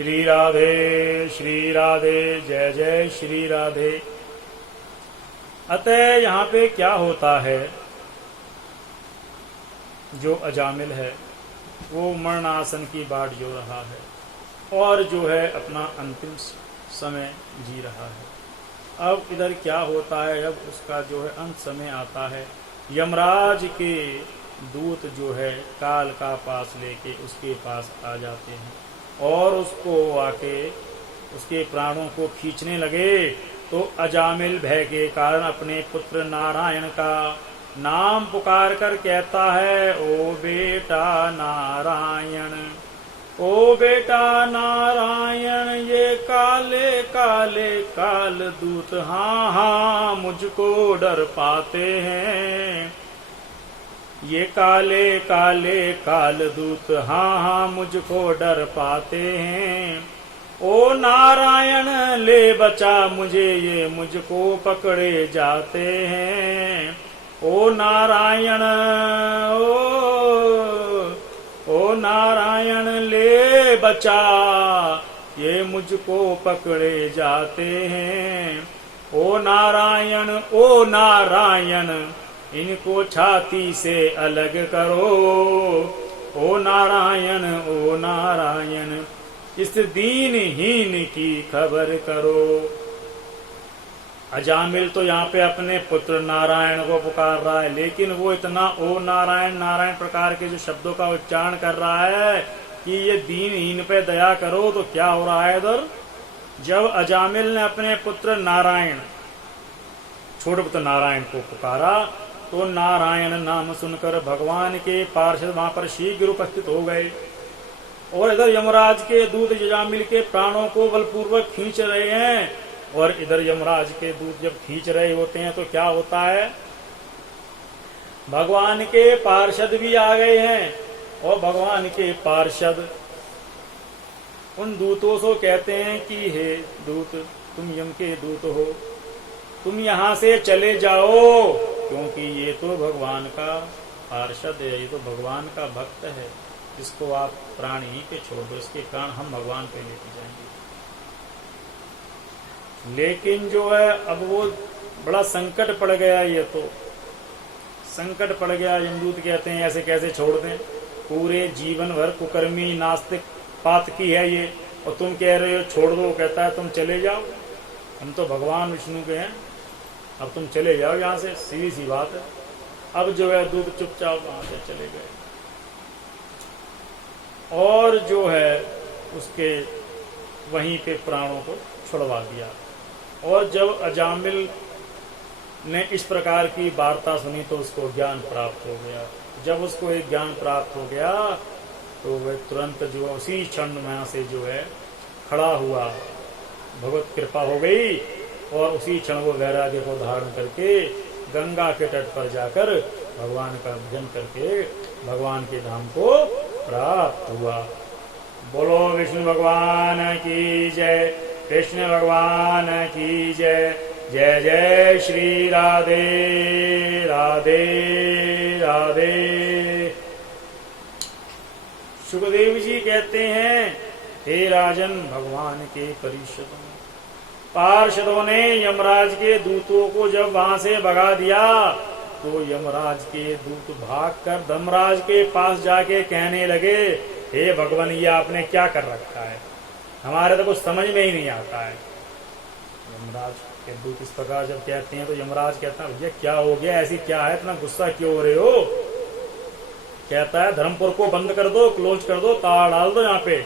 श्री राधे, जय जय श्री राधे। अतः यहाँ पे क्या होता है, जो अजामिल है वो मरणासन की बाट जो रहा है और जो है अपना अंतिम समय जी रहा है। अब इधर क्या होता है, जब उसका जो है अंत समय आता है, यमराज के दूत जो है काल का पास लेके उसके पास आ जाते हैं और उसको आके उसके प्राणों को खींचने लगे। तो अजामिल भय के कारण अपने पुत्र नारायण का नाम पुकार कर कहता है, ओ बेटा नारायण, ओ बेटा नारायण, ये काले काले काल दूत हाँ हाँ मुझको डर पाते हैं। ये काले काले काल दूत हाँ हाँ मुझको डर पाते हैं। ओ नारायण ले बचा मुझे, ये मुझको पकड़े जाते हैं। ओ नारायण, ओ नारायण ले बचा, ये मुझको पकड़े जाते हैं। ओ नारायण, ओ नारायण, इनको छाती से अलग करो। ओ नारायण, ओ नारायण, इस दीनहीन की खबर करो। अजामिल तो यहाँ पे अपने पुत्र नारायण को पुकार रहा है, लेकिन वो इतना ओ नारायण नारायण प्रकार के जो शब्दों का उच्चारण कर रहा है कि ये दीनहीन पे दया करो। तो क्या हो रहा है इधर, जब अजामिल ने अपने पुत्र नारायण, छोटे पुत्र नारायण को पुकारा, तो नारायण नाम सुनकर भगवान के पार्षद वहां पर शीघ्र उपस्थित हो गए और इधर यमराज के दूत अजामिल के प्राणों को बलपूर्वक खींच रहे हैं। और इधर यमराज के दूत जब खींच रहे होते हैं तो क्या होता है, भगवान के पार्षद भी आ गए हैं और भगवान के पार्षद उन दूतों से कहते हैं कि हे दूत, तुम यम के दूत हो, तुम यहाँ से चले जाओ, क्योंकि ये तो भगवान का पार्षद है, ये तो भगवान का भक्त है, इसको आप प्राण ही पे छोड़ दो, इसके प्राण हम भगवान पे लेके जाएंगे। लेकिन जो है अब वो बड़ा संकट पड़ गया, ये तो संकट पड़ गया। यमदूत कहते हैं ऐसे कैसे छोड़ दें, पूरे जीवन भर कुकर्मी नास्तिक पात की है ये, और तुम कह रहे हो छोड़ दो। कहता है तुम चले जाओ, हम तो भगवान विष्णु के हैं, अब तुम चले जाओ यहाँ से, सीधी सी बात है। अब जो है दूत चुपचाप वहां से चले गए और जो है उसके वहीं पे प्राणों को छुड़वा दिया। और जब अजामिल ने इस प्रकार की वार्ता सुनी तो उसको ज्ञान प्राप्त हो गया। जब उसको एक ज्ञान प्राप्त हो गया तो वह तुरंत जो उसी क्षण में से जो है खड़ा हुआ, भगवत कृपा हो गई और उसी क्षण वो वैराग्य को धारण करके गंगा के तट पर जाकर भगवान का भजन करके भगवान के धाम को प्राप्त हुआ। बोलो विष्णु भगवान की जय, कृष्ण भगवान की जय, जय जय श्री राधे राधे राधे। सुखदेव जी कहते हैं, हे राजन, भगवान के पार्षदों ने यमराज के दूतों को जब वहां से भगा दिया तो यमराज के दूत भागकर धर्मराज के पास जाके कहने लगे, हे भगवान, ये आपने क्या कर रखा है, हमारे तो कुछ समझ में ही नहीं आता है। यमराज के दूत इस प्रकार जब कहते हैं तो यमराज कहता है, भैया क्या हो गया, ऐसी क्या है, इतना गुस्सा क्यों हो रहे हो। कहता है, धर्मपुर को बंद कर दो, क्लोज कर दो, ताला डाल दो यहाँ पे।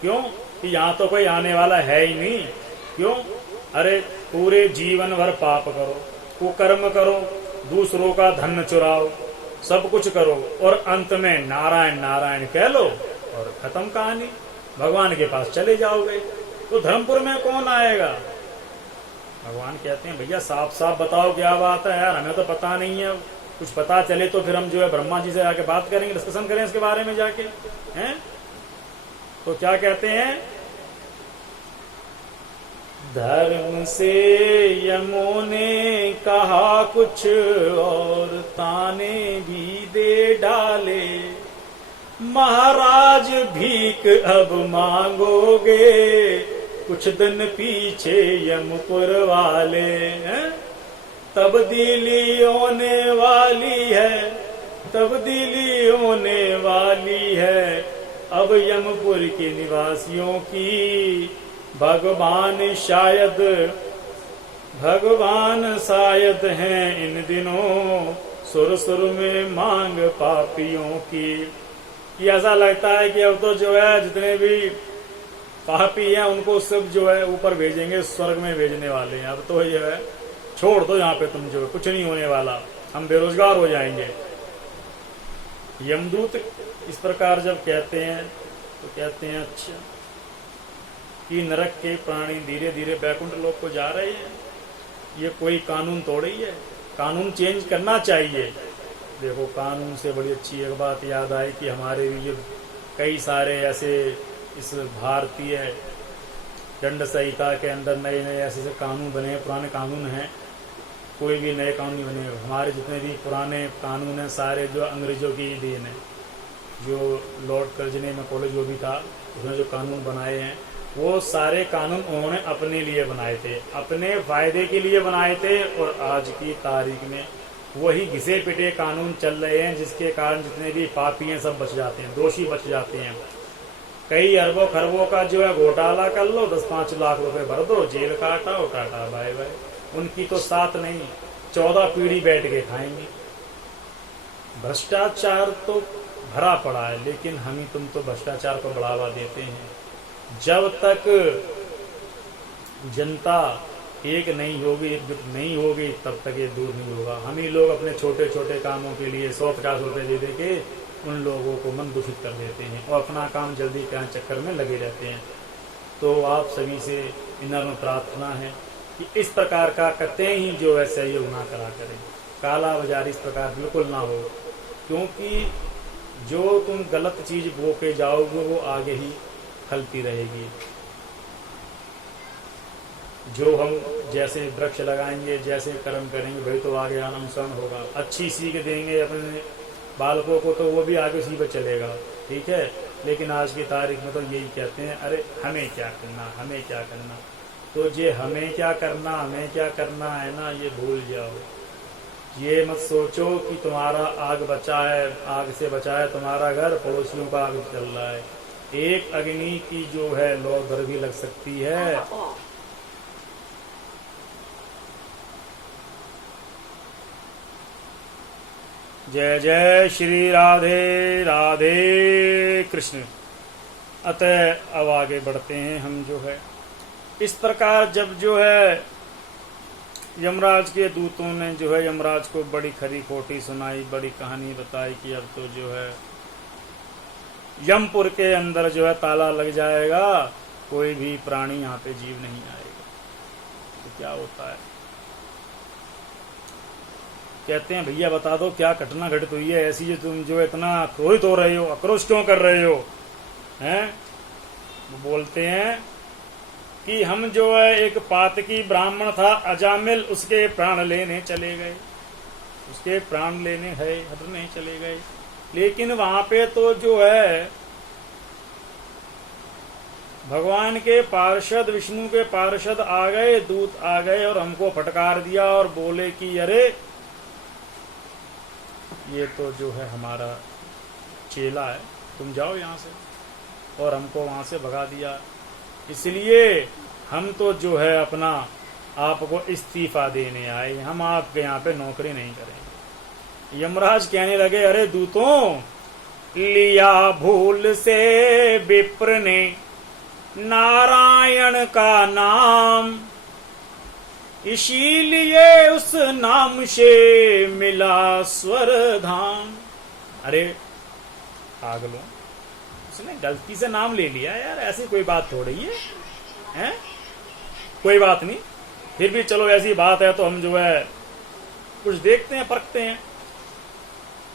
क्यों कि यहाँ तो कोई आने वाला है ही नहीं। क्यों, अरे पूरे जीवन भर पाप करो, कुकर्म करो, दूसरों का धन चुराओ, सब कुछ करो और अंत में नारायण नारायण कह लो और खत्म कहानी, भगवान के पास चले जाओगे। तो धर्मपुर में कौन आएगा। भगवान कहते हैं, भैया साफ साफ बताओ क्या बात है यार, हमें तो पता नहीं है, कुछ पता चले तो फिर हम जो है ब्रह्मा जी से जाके बात करेंगे, डिस्कशन करें इसके बारे में जाके, हैं। तो क्या कहते हैं, धर्म से यमों ने कहा कुछ और ताने भी दे डाले, महाराज भीख अब मांगोगे, कुछ दिन पीछे यमपुर वाले हैं। तब्दीली होने वाली है, तब्दीली होने वाली है अब यमपुर के निवासियों की। भगवान शायद हैं इन दिनों सुर सुर में मांग पापियों की। कि ऐसा लगता है कि अब तो जो है जितने भी पापी हैं उनको सब जो है ऊपर भेजेंगे, स्वर्ग में भेजने वाले हैं। अब तो ये है छोड़ दो यहाँ पे, तुम जो कुछ नहीं होने वाला, हम बेरोजगार हो जाएंगे। यमदूत इस प्रकार जब कहते हैं तो कहते हैं अच्छा कि नरक के प्राणी धीरे धीरे बैकुंठ लोक को जा रहे हैं, ये कोई कानून तोड़ ही है, कानून चेंज करना चाहिए। देखो कानून से बड़ी अच्छी एक बात याद आई कि हमारे भी ये कई सारे ऐसे इस भारतीय दंड संहिता के अंदर नए नए ऐसे कानून बने, पुराने कानून हैं, कोई भी नए कानून नहीं बने। हमारे जितने भी पुराने कानून हैं सारे जो अंग्रेजों की देन है। जो लॉर्ड कर्जने में कॉलेज जो भी था उसने जो कानून बनाए हैं वो सारे कानून उन्होंने अपने लिए बनाए थे, अपने फायदे के लिए बनाए थे। और आज की तारीख में वही घिसे पिटे कानून चल रहे हैं, जिसके कारण जितने भी पापी हैं सब बच जाते हैं, दोषी बच जाते हैं। कई अरबों खरबों का जो है घोटाला कर लो, 10-5 लाख रुपए भर दो, जेल का हटाओ, टाटा बाय बाय। उनकी तो 7 नहीं 14 पीढ़ी बैठ के खाएंगे। भ्रष्टाचार तो भरा पड़ा है, लेकिन हम ही तुम तो भ्रष्टाचार को बढ़ावा देते हैं। जब तक जनता एक नहीं होगी, एकजुट नहीं होगी, तब तक ये दूर नहीं होगा। हम ही लोग अपने छोटे छोटे कामों के लिए 100-50 रुपए दे देके उन लोगों को मन दूषित कर देते हैं और अपना काम जल्दी क्या चक्कर में लगे रहते हैं। तो आप सभी से विनम्र प्रार्थना है कि इस प्रकार का कतई जो है सहयोग ना करा करें, काला बाजारी इस प्रकार बिल्कुल ना हो, क्योंकि जो तुम गलत चीज बो के जाओगे वो आगे ही फलती रहेगी। जो हम जैसे वृक्ष लगाएंगे, जैसे कर्म करेंगे, वही तो आगे अनुसरण होगा। अच्छी सीख देंगे अपने बालकों को तो वो भी आगे उसी पर चलेगा, ठीक है। लेकिन आज की तारीख में तो यही कहते हैं, अरे हमें क्या करना, हमें क्या करना। तो ये हमें क्या करना, हमें क्या करना है ना, ये भूल जाओ। ये मत सोचो कि तुम्हारा आग बचा है, आग से बचा है तुम्हारा घर, पड़ोसियों का आग चल रहा है। एक अग्नि की जो है लौ भर भी लग सकती है। जय जय श्री राधे राधे कृष्ण। अतः अब आगे बढ़ते हैं हम जो है। इस प्रकार जब जो है यमराज के दूतों ने जो है यमराज को बड़ी खरी खोटी सुनाई, बड़ी कहानी बताई कि अब तो जो है यमपुर के अंदर जो है ताला लग जाएगा, कोई भी प्राणी यहाँ पे जीव नहीं आएगा। तो क्या होता है, कहते हैं भैया बता दो क्या घटना घटित हुई है ऐसी जो तुम जो इतना क्रोधित हो रहे हो, आक्रोश क्यों कर रहे हो, हैं? वो बोलते हैं कि हम जो है एक पातकी ब्राह्मण था अजामिल, उसके प्राण लेने चले गए, उसके प्राण लेने है हटने चले गए। लेकिन वहां पे तो जो है भगवान के पार्षद, विष्णु के पार्षद आ गए, दूत आ गए और हमको फटकार दिया और बोले कि अरे ये तो जो है हमारा चेला है, तुम जाओ यहाँ से, और हमको वहां से भगा दिया। इसलिए हम तो जो है अपना आपको इस्तीफा देने आए, हम आपके यहाँ पे नौकरी नहीं करेंगे। यमराज कहने लगे अरे दूतों, लिया भूल से विप्र ने नारायण का नाम, इसीलिए उस नाम से मिला स्वर धाम। अरे पागलों, उसने गलती से नाम ले लिया यार, ऐसी कोई बात थोड़ी है, हैं? कोई बात नहीं, फिर भी चलो ऐसी बात है तो हम जो है कुछ देखते हैं, परखते हैं।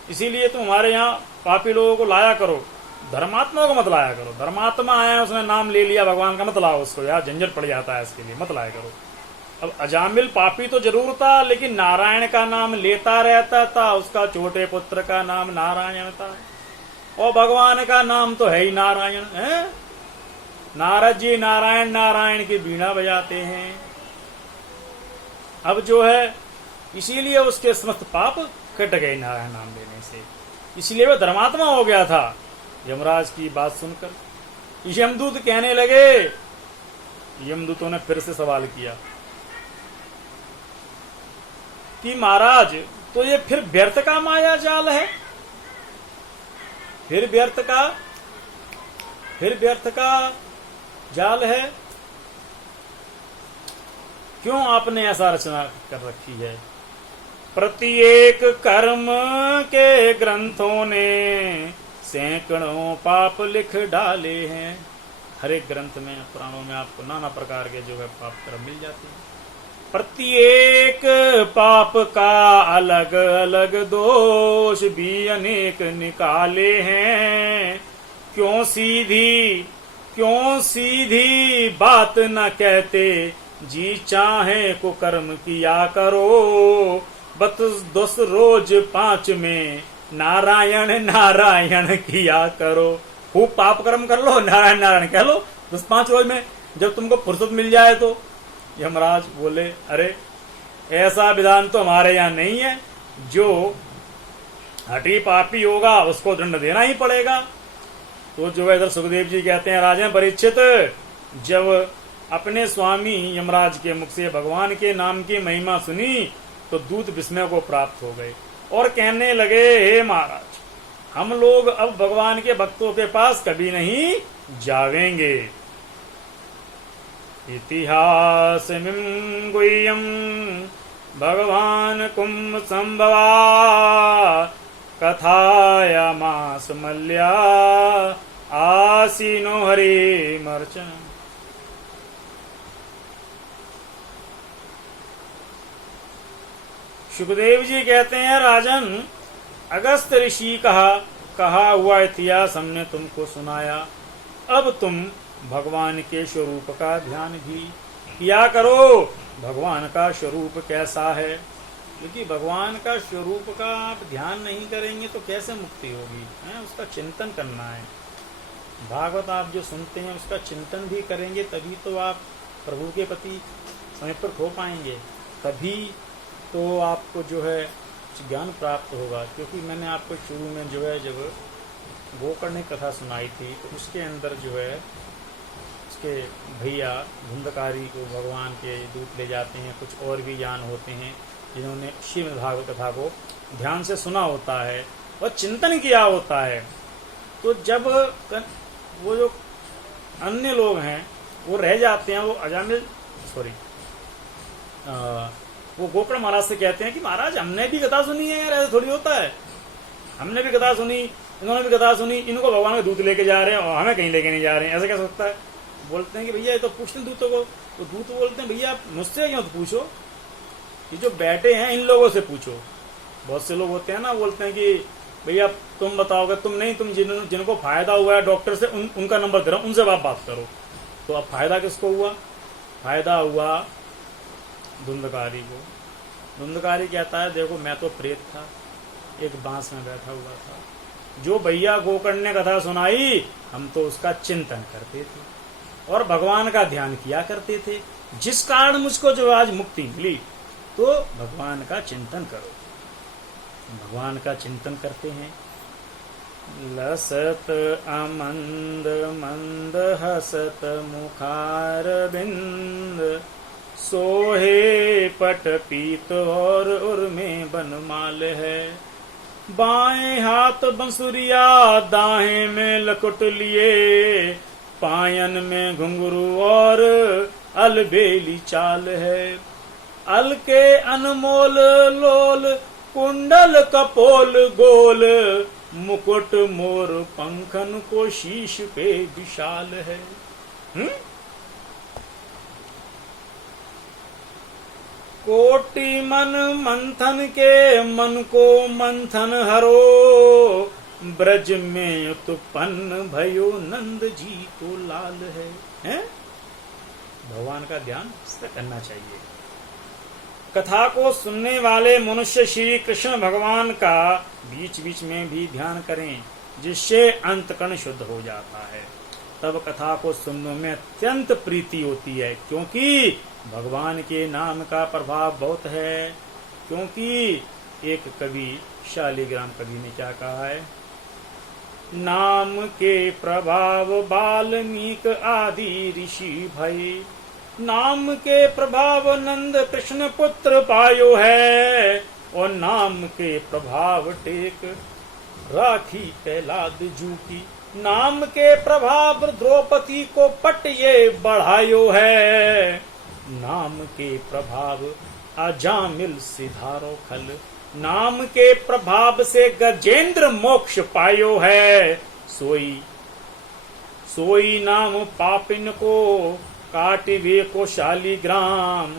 इसीलिए तुम हमारे यहाँ पापी लोगों को लाया करो, धर्मात्मा को मत लाया करो। धर्मात्मा आया उसने नाम ले लिया भगवान का, मत लाओ उसको यार, झंझट पड़ जाता है, इसके लिए मत लाया करो। अब अजामिल पापी तो जरूर था, लेकिन नारायण का नाम लेता रहता था, उसका छोटे पुत्र का नाम नारायण था। और भगवान का नाम तो है ही नारायण है। नारद जी नारायण नारायण की बीणा बजाते हैं। अब जो है इसीलिए उसके समस्त पाप कट गए नारायण नाम लेने से, इसलिए वह धर्मात्मा हो गया था। यमराज की बात सुनकर यमदूत कहने लगे, यमदूतों ने फिर से सवाल किया कि महाराज तो ये फिर व्यर्थ का माया जाल है, फिर व्यर्थ का जाल है, क्यों आपने ऐसा रचना कर रखी है। प्रत्येक कर्म के ग्रंथों ने सैकड़ों पाप लिख डाले हैं। हर एक ग्रंथ में पुराणों में आपको नाना प्रकार के जो है पाप कर्म मिल जाते हैं। प्रत्येक पाप का अलग अलग दोष भी अनेक निकाले हैं। क्यों सीधी बात न कहते, जी चाहे को कर्म किया करो। बस 10 रोज 5 में नारायण नारायण किया करो। खूब पाप कर्म कर लो, नारायण नारायण कह लो 10-5 रोज में, जब तुमको फुर्सत मिल जाए तो। यमराज बोले, अरे ऐसा विधान तो हमारे यहाँ नहीं है। जो हठी पापी होगा उसको दंड देना ही पड़ेगा। तो जो है इधर सुखदेव जी कहते हैं, राजन परीक्षित, जब अपने स्वामी यमराज के मुख से भगवान के नाम की महिमा सुनी तो दूत विस्मय को प्राप्त हो गए और कहने लगे, हे महाराज, हम लोग अब भगवान के भक्तों के पास कभी नहीं जावेंगे। इतिहास गुह्यम भगवान कुंभ संभवा, कथाया मास मल्या आसीनो हरे मर्चन। सुखदेव जी कहते हैं, राजन, अगस्त ऋषि कहा हुआ इतिहास हमने तुमको सुनाया। अब तुम भगवान के स्वरूप का ध्यान भी किया करो। भगवान का स्वरूप कैसा है, क्योंकि भगवान का स्वरूप का आप ध्यान नहीं करेंगे तो कैसे मुक्ति होगी है? उसका चिंतन करना है। भागवत आप जो सुनते हैं उसका चिंतन भी करेंगे तभी तो आप प्रभु के प्रति समर्पित हो पाएंगे, तभी तो आपको जो है ज्ञान प्राप्त होगा। क्योंकि मैंने आपको शुरू में जो है जब गोकर्ण कथा सुनाई थी तो उसके अंदर जो है उसके भैया धुंधकारी को भगवान के दूत ले जाते हैं। कुछ और भी ज्ञान होते हैं जिन्होंने श्रीमद् भागवत कथा को ध्यान से सुना होता है और चिंतन किया होता है। तो जब वो जो अन्य लोग हैं वो रह जाते हैं, वो अजामिल वो गोकर्ण महाराज से कहते हैं कि महाराज हमने भी कथा सुनी है यार, ऐसा थोड़ी होता है। हमने भी कथा सुनी, इन्होंने भी कथा सुनी, इनको भगवान के दूत लेके जा रहे हैं और हमें कहीं लेके नहीं जा रहे हैं, ऐसा क्या सकता है। बोलते हैं कि भैया ये तो पूछते हैं दूतों को। तो दूत बोलते हैं, भैया आप मुझसे क्यों तो पूछो, ये जो बैठे हैं इन लोगों से पूछो। बहुत से लोग होते हैं ना, बोलते हैं कि भैया तुम बताओगे, तुम नहीं, तुम जिनको फायदा हुआ है डॉक्टर से उनका नंबर दे रहा हूं, उनसे आप बात करो। तो अब फायदा किसको हुआ? फायदा हुआ धुंधकारी को। धुंधकारी कहता है, देखो मैं तो प्रेत था, एक बांस में बैठा हुआ था, जो भैया गोकर्ण ने कथा सुनाई हम तो उसका चिंतन करते थे और भगवान का ध्यान किया करते थे, जिस कारण मुझको जो आज मुक्ति मिली। तो भगवान का चिंतन करो। भगवान का चिंतन करते हैं। लसत अमंद मंद हसत मुखार बिंद, सोहे पट पीत और उर में बनमाल है। बाएं हाथ बंसुरिया दाएं में लकुट लिए, पायन में घुंघरू और अलबेली चाल है। अल के अनमोल लोल कुंडल कपोल गोल, मुकुट मोर पंखन को शीश पे विशाल है। कोटि मन मंथन के मन को मंथन हरो, ब्रज में उत्पन्न भयो नंद जी को लाल है? भगवान का ध्यान इससे करना चाहिए। कथा को सुनने वाले मनुष्य श्री कृष्ण भगवान का बीच बीच में भी ध्यान करें। जिससे अंतकण शुद्ध हो जाता है। तब कथा को सुनने में अत्यंत प्रीति होती है, क्योंकि भगवान के नाम का प्रभाव बहुत है। क्योंकि एक कवि शालिग्राम कवि ने क्या कहा है, नाम के प्रभाव वाल्मीकि आदि ऋषि भय, नाम के प्रभाव नंद कृष्ण पुत्र पायो है, और नाम के प्रभाव टेक राखी प्रहलाद जू की, नाम के प्रभाव द्रौपदी को पट ये बढ़ायो है, नाम के प्रभाव अजामिल सिधारो खल, नाम के प्रभाव से गजेंद्र मोक्ष पायो है, सोई सोई नाम पापिन को काटिवे को शालिग्राम,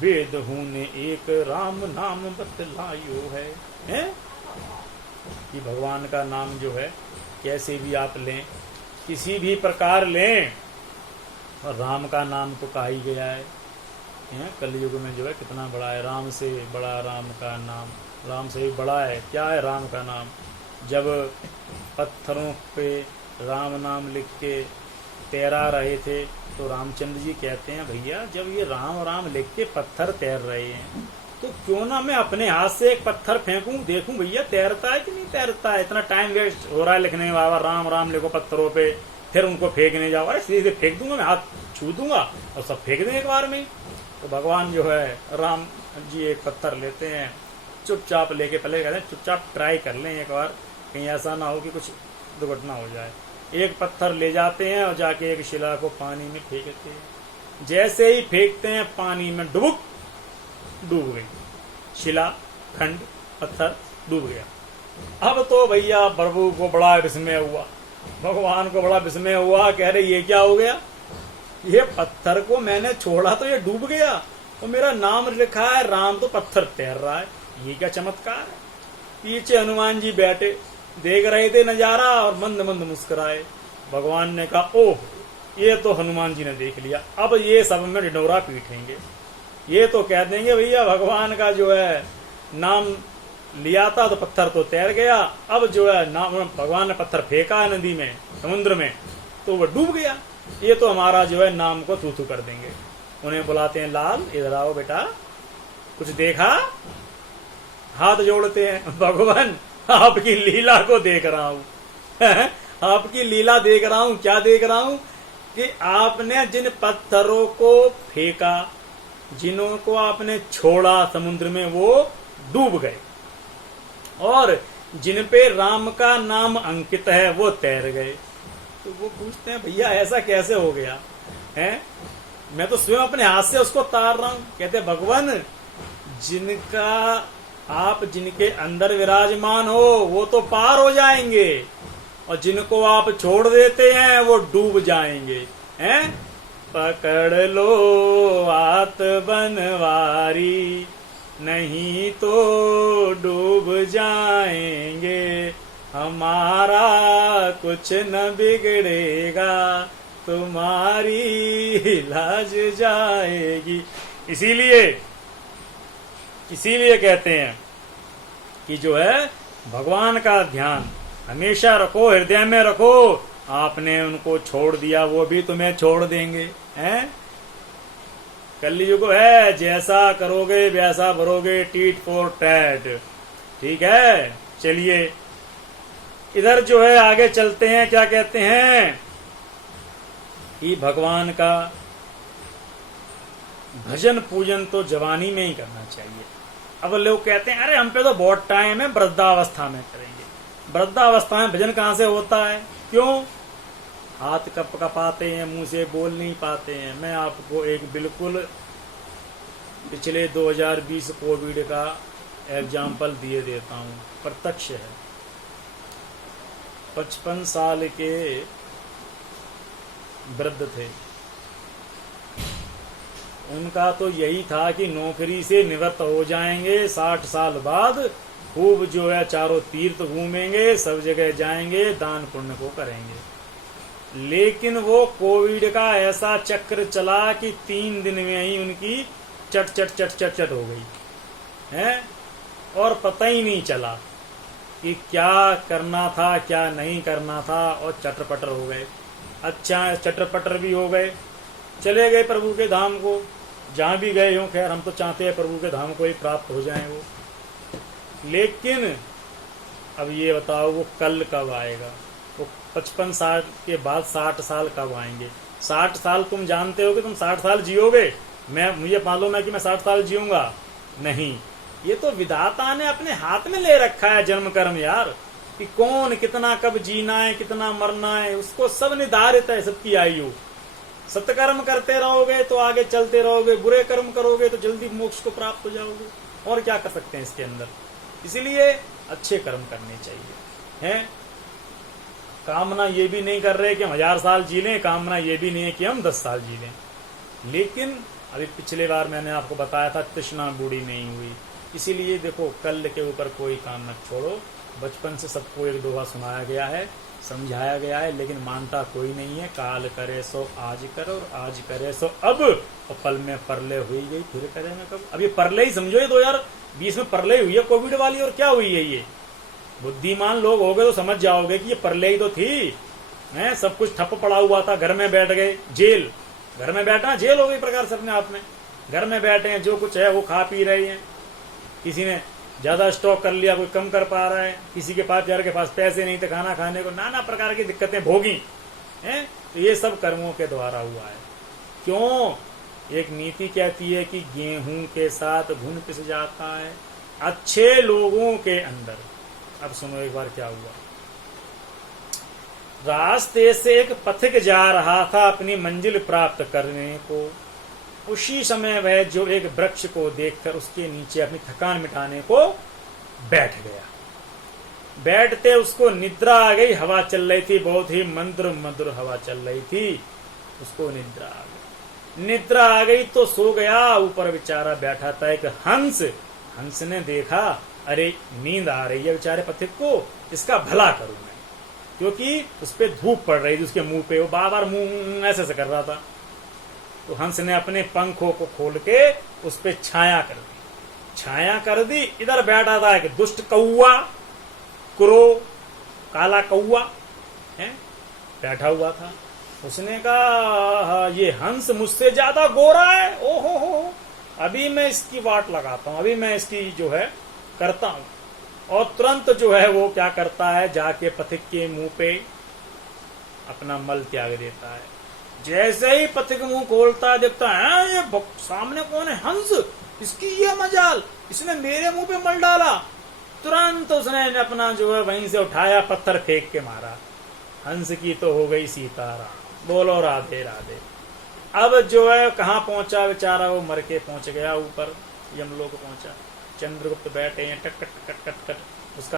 वेद ने एक राम नाम बतलायो है? कि भगवान का नाम जो है कैसे भी आप लें, किसी भी प्रकार लें, और राम का नाम तो कहा ही गया है। कलयुग में जो है कितना बड़ा है, राम से बड़ा राम का नाम, राम से भी बड़ा है। क्या है राम का नाम? जब पत्थरों पे राम नाम लिख के तैरा रहे थे तो रामचंद्र जी कहते हैं, भैया जब ये राम राम लिख के पत्थर तैर रहे हैं तो क्यों ना मैं अपने हाथ से एक पत्थर फेंकूं, देखूं भैया तैरता है कि नहीं तैरता है। इतना टाइम वेस्ट हो रहा है लिखने में, बाबा राम राम लिखो पत्थरों पे, फिर उनको फेंकने जाओ। अरे सीधे फेंक दूंगा, मैं हाथ छू दूंगा और सब फेंक देंगे एक बार में। तो भगवान जो है राम जी एक पत्थर लेते हैं, चुपचाप लेके पहले कहते हैं चुपचाप ट्राई कर लें एक बार, कहीं ऐसा ना हो कि कुछ दुर्घटना हो जाए। एक पत्थर ले जाते हैं और जाके एक शिला को पानी में फेंकते हैं। जैसे ही फेंकते हैं पानी में डूब गई शिला, खंड, पत्थर डूब गया। अब तो भैया प्रभु को बड़ा विस्मय हुआ, भगवान को बड़ा विस्मय हुआ, कह रहे ये क्या हो गया, ये पत्थर को मैंने छोड़ा तो ये डूब गया, और मेरा नाम लिखा है राम तो पत्थर तैर रहा है, ये क्या चमत्कार है। पीछे हनुमान जी बैठे देख रहे थे नजारा और मंद मंद मुस्कुराए। भगवान ने कहा ओह ये तो हनुमान जी ने देख लिया, अब ये सब में ढिढोरा पीटेंगे, ये तो कह देंगे भैया भगवान का जो है नाम लिया था तो पत्थर तो तैर गया, अब जो है नाम भगवान ने पत्थर फेंका नदी में समुद्र में तो वह डूब गया, ये तो हमारा जो है नाम को थू थू कर देंगे। उन्हें बुलाते हैं, लाल इधर आओ बेटा, कुछ देखा? हाथ जोड़ते हैं, भगवान आपकी लीला को देख रहा हूं आपकी लीला देख रहा हूं। क्या देख रहा हूं? कि आपने जिन पत्थरों को फेंका, जिन्हों को आपने छोड़ा समुद्र में, वो डूब गए, और जिन पे राम का नाम अंकित है वो तैर गए। तो वो पूछते हैं भैया ऐसा कैसे हो गया है? मैं तो स्वयं अपने हाथ से उसको तार रहा हूं। कहते भगवान जिनका आप जिनके अंदर विराजमान हो वो तो पार हो जाएंगे, और जिनको आप छोड़ देते हैं वो डूब जाएंगे। हैं? पकड़ लो आत बनवारी, नहीं तो डूब जाएंगे, हमारा कुछ न बिगड़ेगा, तुम्हारी लाज जाएगी। इसीलिए कहते हैं कि जो है भगवान का ध्यान हमेशा रखो, हृदय में रखो। आपने उनको छोड़ दिया वो भी तुम्हें छोड़ देंगे। हैं? कलयुग है, जैसा करोगे वैसा भरोगे, टीट फॉर टैट। ठीक है, चलिए इधर जो है आगे चलते हैं। क्या कहते हैं कि भगवान का भजन पूजन तो जवानी में ही करना चाहिए। अब लोग कहते हैं अरे हम पे तो बहुत टाइम है, वृद्धावस्था में करेंगे। वृद्धावस्था में भजन कहाँ से होता है? क्यों? हाथ कप कपाते हैं, मुंह से बोल नहीं पाते हैं। मैं आपको एक बिल्कुल पिछले 2020 कोविड का एग्जाम्पल दिए देता हूँ, प्रत्यक्ष है। 55 साल के वृद्ध थे, उनका तो यही था कि नौकरी से निवृत्त हो जाएंगे, 60 साल बाद खूब जो है चारों तीर्थ घूमेंगे, सब जगह जाएंगे, दान पुण्य को करेंगे। लेकिन वो कोविड का ऐसा चक्र चला कि 3 दिन में ही उनकी चट चट चट चट चट हो गई है, और पता ही नहीं चला। कि क्या करना था क्या नहीं करना था, और चटर-पटर हो गए। अच्छा चटर-पटर भी हो गए, चले गए प्रभु के धाम को। जहां भी गए हों, खैर हम तो चाहते हैं प्रभु के धाम को ही प्राप्त हो जाए वो, लेकिन अब ये बताओ वो कल कब आएगा? वो 55 साल के बाद 60 साल कब आएंगे? 60 साल तुम जानते हो कि तुम 60 साल जियोगे? मुझे मालूम है कि मैं 60 साल जीऊंगा? नहीं, ये तो विधाता ने अपने हाथ में ले रखा है जन्म कर्म यार, कि कौन कितना कब जीना है कितना मरना है, उसको सब निर्धारित है, सबकी आयु। सत्कर्म करते रहोगे तो आगे चलते रहोगे, बुरे कर्म करोगे तो जल्दी मोक्ष को प्राप्त हो जाओगे। और क्या कर सकते हैं इसके अंदर? इसीलिए अच्छे कर्म करने चाहिए हैं। कामना ये भी नहीं कर रहे कि हम 1000 साल जी लें, कामना ये भी नहीं है कि हम 10 साल जी लें, लेकिन अभी पिछले बार मैंने आपको बताया था तृष्णा बूढ़ी नहीं हुई। इसीलिए देखो, कल के ऊपर कोई काम मत छोड़ो। बचपन से सबको एक दोहा सुनाया गया है, समझाया गया है, लेकिन मानता कोई नहीं है। काल करे सो आज करो और आज करे सो अब, और पल में परले हुई गई फिर करेंगे कब। अब ये परले ही समझो, ये 2020 में परले हुई है कोविड वाली, और क्या हुई है ये? बुद्धिमान लोग होगे तो समझ जाओगे कि ये परले ही तो थी। हैं, सब कुछ ठप पड़ा हुआ था, घर में बैठ गए, जेल। घर में बैठना जेल हो गई प्रकार से अपने आप में। घर में बैठे हैं, जो कुछ है वो खा पी रहे हैं। किसी ने ज्यादा स्टॉक कर लिया, कोई कम कर पा रहा है, किसी के पास यार के पास पैसे नहीं थे खाना खाने को, नाना प्रकार की दिक्कतें भोगी हैं। तो ये सब कर्मों के द्वारा हुआ है। क्यों? एक नीति कहती है कि गेहूं के साथ घुन पिस जाता है अच्छे लोगों के अंदर। अब सुनो एक बार क्या हुआ। रास्ते से एक पथिक जा रहा था अपनी मंजिल प्राप्त करने को। उसी समय वह जो एक वृक्ष को देखकर उसके नीचे अपनी थकान मिटाने को बैठ गया। बैठते उसको निद्रा आ गई। हवा चल रही थी, बहुत ही मंत्र मधुर हवा चल रही थी, उसको निद्रा आ गई। निद्रा आ गई तो सो गया। ऊपर बेचारा बैठा था एक हंस। हंस ने देखा, अरे नींद आ रही है बेचारे पथिक को, इसका भला करूं मैं, क्योंकि उस पर धूप पड़ रही थी उसके मुंह पे, वो बार बार मुंह ऐसे कर रहा था। तो हंस ने अपने पंखों को खोल के उस पे छाया कर दी। छाया कर दी। इधर बैठा था एक दुष्ट कौआ, क्रो, काला कौआ है, बैठा हुआ था। उसने कहा, ये हंस मुझसे ज्यादा गोरा है, ओहो हो, अभी मैं इसकी वाट लगाता हूं, अभी मैं इसकी जो है करता हूं। और तुरंत जो है वो क्या करता है, जाके पथिक के मुंह पे अपना मल त्याग देता है। जैसे ही पथिक मुंह खोलता है, देखता है ये सामने कौन है, हंस, इसकी ये मजाल, इसने मेरे मुंह पे मल डाला। तुरंत उसने अपना जो है वहीं से उठाया, पत्थर फेंक के मारा। हंस की तो हो गई सीताराम। बोलो राधे राधे। अब जो है कहाँ पहुंचा बेचारा, वो मर के पहुंच गया ऊपर, यमलोक पहुंचा। चंद्रगुप्त बैठे हैं, टक टक टक टक टक, उसका